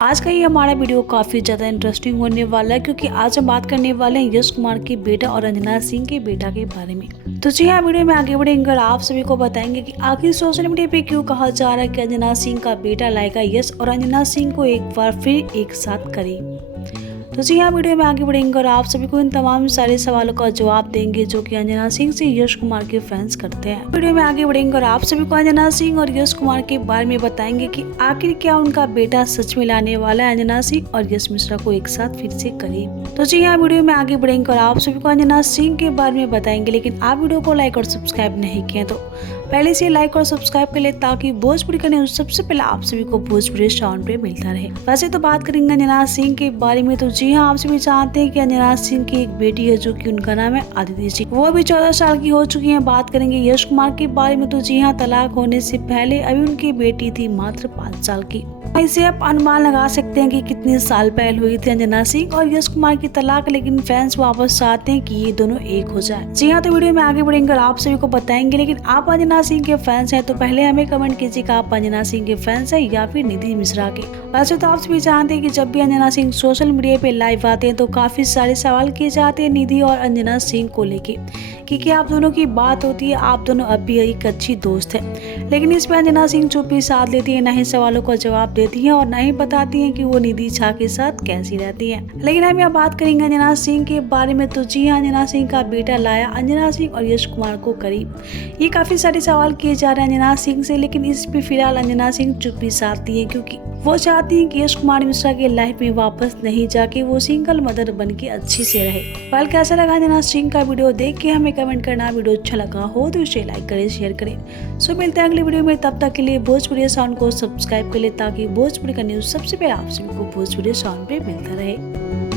आज का ये हमारा वीडियो काफ़ी ज़्यादा इंटरेस्टिंग होने वाला है क्योंकि आज हम बात करने वाले हैं यश कुमार के बेटा और अंजना सिंह के बेटा के बारे में। तो जी हाँ, वीडियो में आगे बढ़ेंगे और आप सभी को बताएंगे कि आखिर सोशल मीडिया पे क्यों कहा जा रहा है कि अंजना सिंह का बेटा लाएगा यश और अंजना सिंह को एक बार फिर एक साथ करें। तो जी हाँ, वीडियो में आगे बढ़ेंगे और आप सभी को इन तमाम सारे सवालों का जवाब देंगे जो कि अंजना सिंह से यश कुमार के फैंस करते हैं। वीडियो में आगे बढ़ेंगे और आप सभी को अंजना सिंह और यश कुमार के बारे में बताएंगे कि आखिर क्या उनका बेटा सच में लाने वाला है अंजना सिंह और यश मिश्रा को एक साथ फिर से करे। तो जी हाँ, वीडियो में आगे बढ़ेंगे और आप सभी को अंजना सिंह के बारे में बताएंगे, लेकिन आप वीडियो को लाइक और सब्सक्राइब नहीं किए तो पहले से लाइक और सब्सक्राइब कर ले ताकि भोजपुरी का न्यूज सबसे पहले आप सभी को भोजपुरी साउंड पे मिलता रहे। वैसे तो बात करेंगे अंजना सिंह के बारे में। तो जी हाँ, आप सभी जानते हैं कि अंजना सिंह की एक बेटी है जो कि उनका नाम है आदित्य सिंह, वो भी 14 साल की हो चुकी है। बात करेंगे यश कुमार के बारे में। तो जी हाँ, तलाक होने से पहले अभी उनकी बेटी थी मात्र 5 साल की। इसे आप अनुमान लगा सकते हैं कि कितने साल पहले हुई थी अंजना सिंह और यश कुमार की तलाक, लेकिन फैंस वापस चाहते हैं कि ये दोनों एक हो जाए। जी हाँ, तो वीडियो में आगे बढ़ेंगे और आप सभी को बताएंगे, लेकिन आप अंजना सिंह के फैंस हैं तो पहले हमें कमेंट कीजिए कि आप अंजना सिंह के फैंस हैं या फिर निधि मिश्रा के। वैसे तो आप सभी जानते हैं कि जब भी अंजना सिंह सोशल मीडिया पे लाइव आते हैं तो काफी सारे सवाल किए जाते हैं निधि और अंजना सिंह को लेके कि क्या आप दोनों की बात होती है, आप दोनों अब भी एक अच्छी दोस्त है। लेकिन इस पे अंजना सिंह चुप्पी साध लेती है, न ही सवालों का जवाब देती है और न ही बताती है कि वो निधि झा के साथ कैसी रहती है। लेकिन हम यहाँ बात करेंगे अंजना सिंह के बारे में। तो जी हाँ, अंजना सिंह का बेटा लाया अंजना सिंह और यश कुमार को करीब, ये काफी सारे सवाल किए जा रहे हैं अंजना सिंह से, लेकिन इस पे फिलहाल अंजना सिंह चुप्पी साधती है क्योंकि वो चाहती है कि यश कुमार मिश्रा के लाइफ में वापस नहीं जाके वो सिंगल मदर बन के अच्छी से रहे। कल कैसा लगा अंजना सिंह का वीडियो देख के हमें कमेंट करना। वीडियो अच्छा लगा हो तो इसे लाइक करें, शेयर करें। सो मिलते हैं अगले वीडियो में, तब तक के लिए भोजपुरी साउंड को सब्सक्राइब कर ले ताकि भोजपुरी का न्यूज सबसे पहले आप सभी को भोजपुरी साउंड पे मिलता रहे।